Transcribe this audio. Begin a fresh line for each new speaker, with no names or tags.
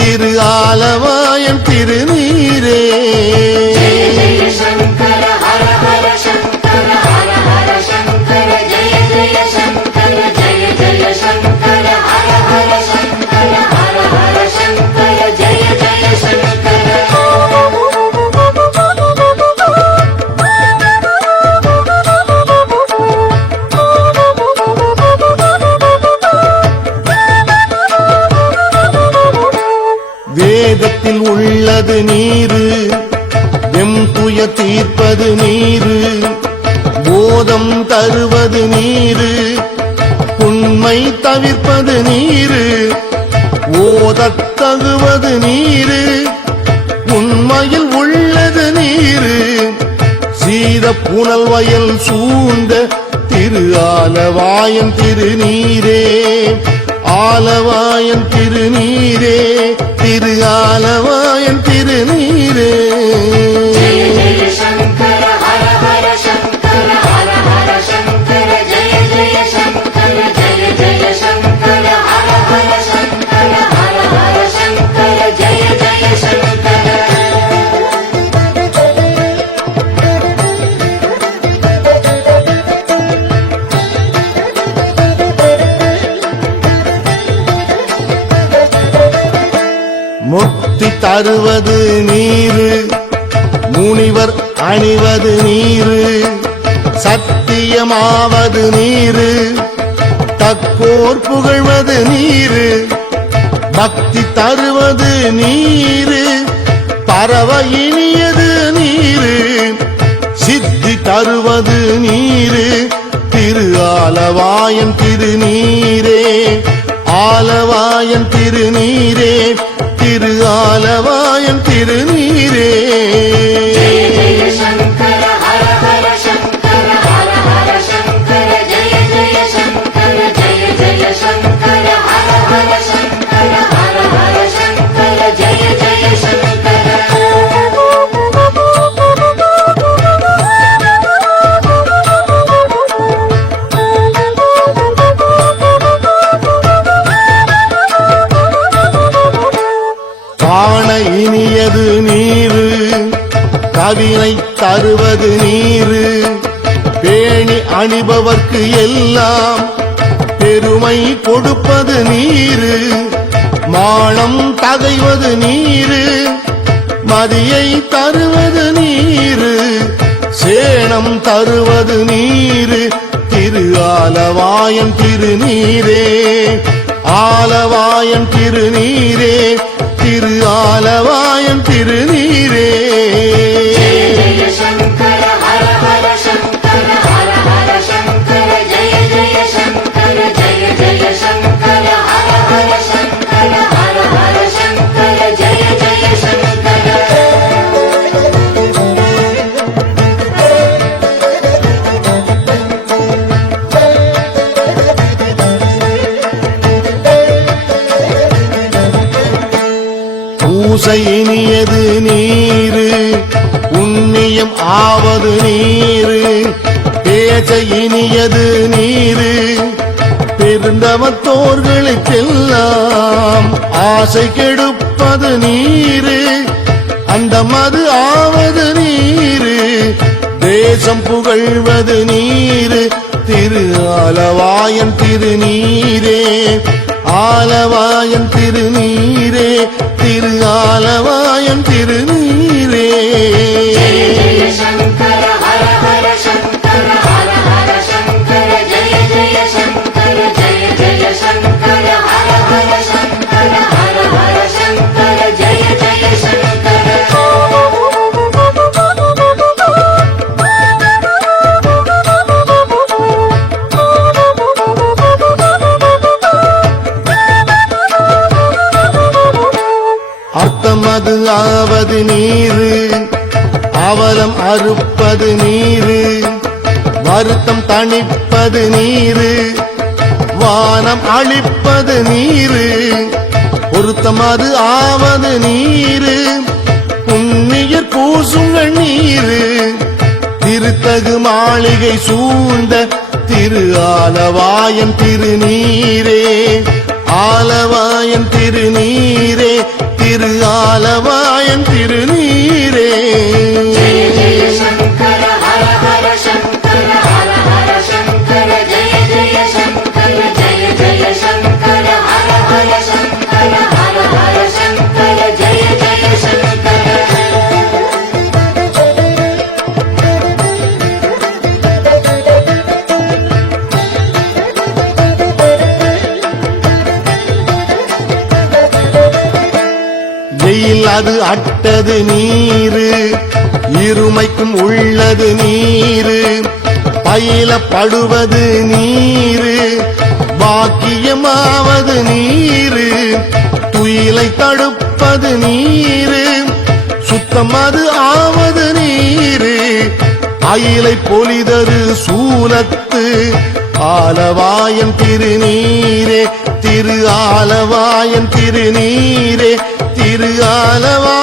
திரு ஆலவா தீர்ப்பது நீரு. எம் துய தீர்ப்பது நீரு. போதம் தருவது நீரு. உண்மை தவிர்ப்பது நீரு. ஓதத் தகுவது நீரு. உண்மையில் உள்ளது நீரு. சீத புனல் வயல் சூழ்ந்த திரு ஆலவாயன் திருநீரே. ஆலவாயன் திருநீரே. தருவது நீரு. முனிவர் அணிவது நீரு. சத்தியமாவது நீரு. தக்கோர் புகழ்வது நீரு. பக்தி தருவது நீரு. பரவ இனியது நீரு. சித்தி தருவது நீரு. திரு ஆலவாயன் திருநீரே. ஆலவாயன் திருநீரே. திரு கவினை தருவது நீரு. பேணி அணிபவர்க்கு எல்லாம் பெருமை கொடுப்பது நீரு. மானம் தகைவது நீரு. மதியை தருவது நீரு. சேணம் தருவது நீரு. திரு ஆலவாயன் திருநீரே. ஆலவாயன் திருநீரே. திரு ஆலவாயன் திருநீரே. ஆவது நீரு பேச இனியது நீரு. பெருந்தவத்தோர்களுக்கெல்லாம் ஆசை கெடுப்பது நீரு. அந்த மது ஆவது நீரு தேசம் புகழ்வது நீரு. திரு ஆலவாயன் திருநீரே ஆலவாயன் திருநீர் அறுப்பது நீரு. அவலம் அறுப்பது நீரு. வருத்தம் தணிப்பது நீரு. வானம் அழிப்பது நீரு. பொருத்தம் அது ஆவது நீரு. புண்ணியர் பூசுங்கள் நீரு. திருத்தகு மாளிகை சூழ்ந்த திரு ஆலவாயன் திருநீரே. ஆலவாயன் திருநீரே. திரு ஆலவாயன் திருநீ அது அட்டது நீரு இருமைக்கும் உள்ளது நீரு பயிலப்படுவது நீரு பாக்கியமாவது நீரு துயிலை தடுப்பது நீரு சுத்தம் அது ஆவது நீரு அயிலை பொலிதரு சூலத்து ஆலவாயன் திருநீரே திரு ஆலவாயன் திருநீரே திரு ஆலவா